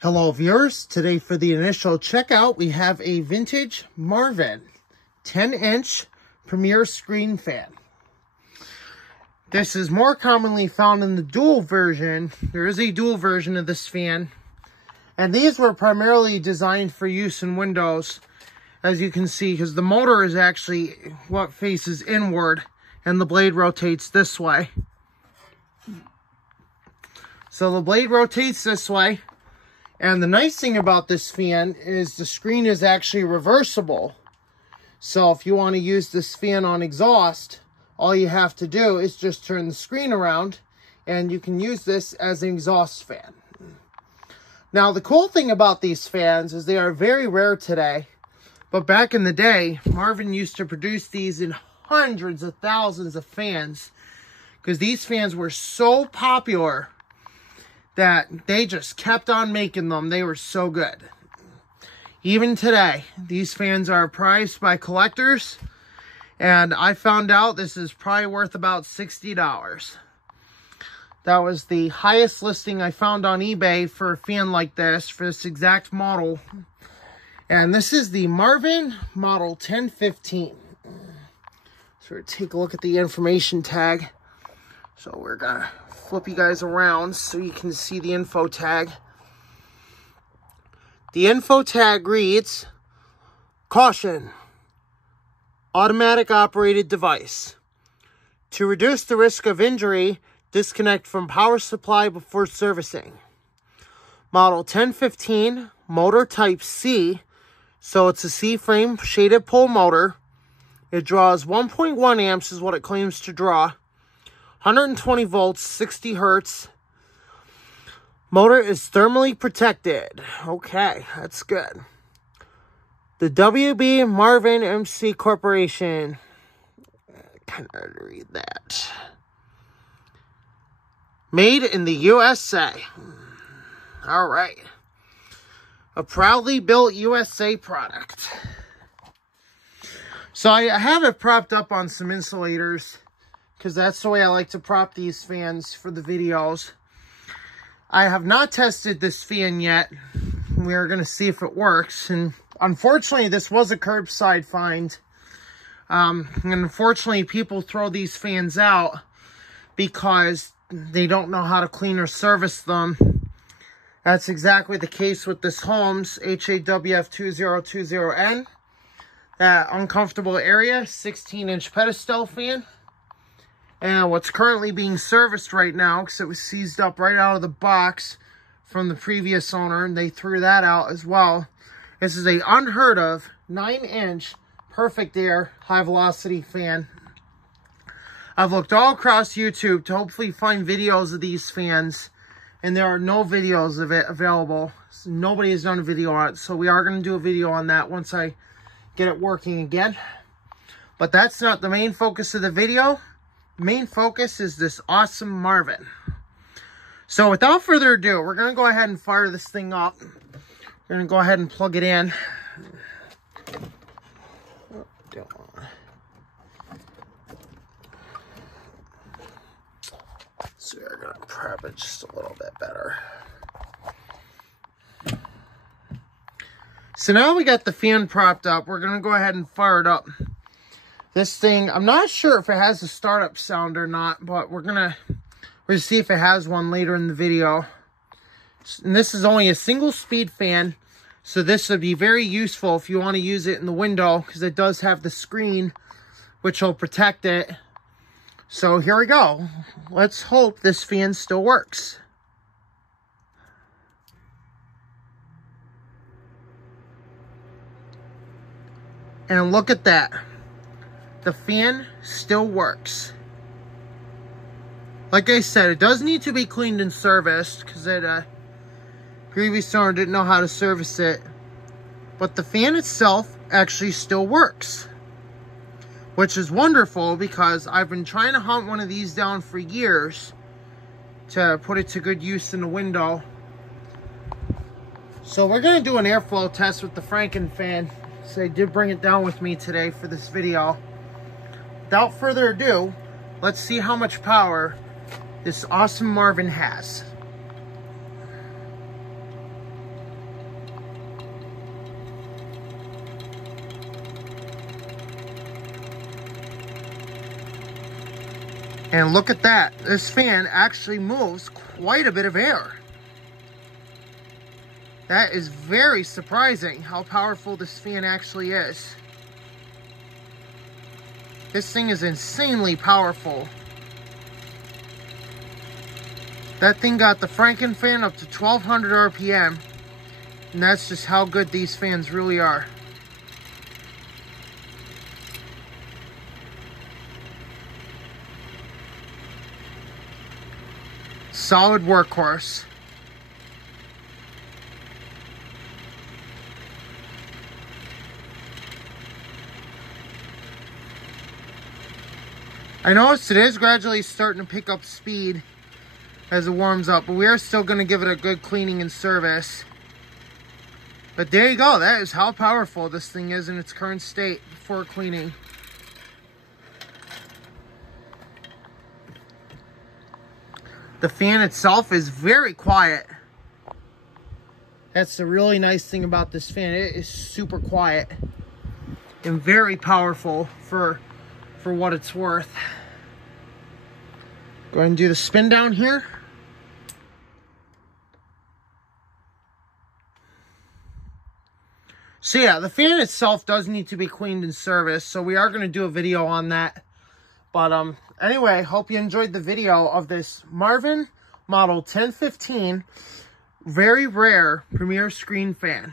Hello viewers, today for the initial checkout we have a vintage Marvin 10-inch premier screen fan. This is more commonly found in the dual version. There is a dual version of this fan, and these were primarily designed for use in windows, as you can see, because the motor is actually what faces inward and the blade rotates this way. So the blade rotates this way. And the nice thing about this fan is the screen is actually reversible. So if you want to use this fan on exhaust, all you have to do is just turn the screen around and you can use this as an exhaust fan. Now the cool thing about these fans is they are very rare today. But back in the day, Marvin used to produce these in hundreds of thousands of fans, because these fans were so popular that they just kept on making them. They were so good. Even today, these fans are prized by collectors, and I found out this is probably worth about $60. That was the highest listing I found on eBay for a fan like this, for this exact model. And this is the Marvin model 1015. So we're gonna take a look at the information tag. So we're gonna flip you guys around so you can see the info tag. The info tag reads, "Caution, automatic operated device. To reduce the risk of injury, disconnect from power supply before servicing. Model 1015, motor type C, so it's a C-frame shaded pole motor. It draws 1.1 amps is what it claims to draw. 120 volts, 60 hertz. Motor is thermally protected." Okay, that's good. The WB Marvin MC Corporation. Kind of read that. Made in the USA. All right. A proudly built USA product. So I have it propped up on some insulators, because that's the way I like to prop these fans for the videos. I have not tested this fan yet. We're going to see if it works. And unfortunately, this was a curbside find. And unfortunately, people throw these fans out because they don't know how to clean or service them. That's exactly the case with this Holmes HAWF2020N. That uncomfortable area, 16-inch pedestal fan. And what's currently being serviced right now, because it was seized up right out of the box from the previous owner, and they threw that out as well. This is a unheard of 9-inch perfect air high velocity fan. I've looked all across YouTube to hopefully find videos of these fans, and there are no videos of it available. So nobody has done a video on it, so we are going to do a video on that once I get it working again. But that's not the main focus of the video. Main focus is this awesome Marvin. So without further ado, we're going to go ahead and fire this thing up. We're going to go ahead and plug it in. So we're going to prep it just a little bit better. So now we got the fan propped up. We're going to go ahead and fire it up. This thing, I'm not sure if it has a startup sound or not, but we're gonna see if it has one later in the video. And this is only a single speed fan, so this would be very useful if you want to use it in the window, because it does have the screen which will protect it. So here we go. Let's hope this fan still works. And look at that. The fan still works. Like I said, it does need to be cleaned and serviced, because the previous owner didn't know how to service it. But the fan itself actually still works, which is wonderful, because I've been trying to hunt one of these down for years to put it to good use in the window. So we're going to do an airflow test with the Franken fan. So I did bring it down with me today for this video. Without further ado, let's see how much power this awesome Marvin has. And look at that. This fan actually moves quite a bit of air. That is very surprising how powerful this fan actually is. This thing is insanely powerful. That thing got the Franken fan up to 1200 RPM. And that's just how good these fans really are. Solid workhorse. I noticed it is gradually starting to pick up speed as it warms up, but we are still going to give it a good cleaning and service. But there you go. That is how powerful this thing is in its current state before cleaning. The fan itself is very quiet. That's the really nice thing about this fan. It is super quiet and very powerful for what it's worth. Go ahead and do the spin down here. So yeah, the fan itself does need to be cleaned and serviced, so we are going to do a video on that. But anyway, hope you enjoyed the video of this Marvin model 1015 very rare premier screen fan.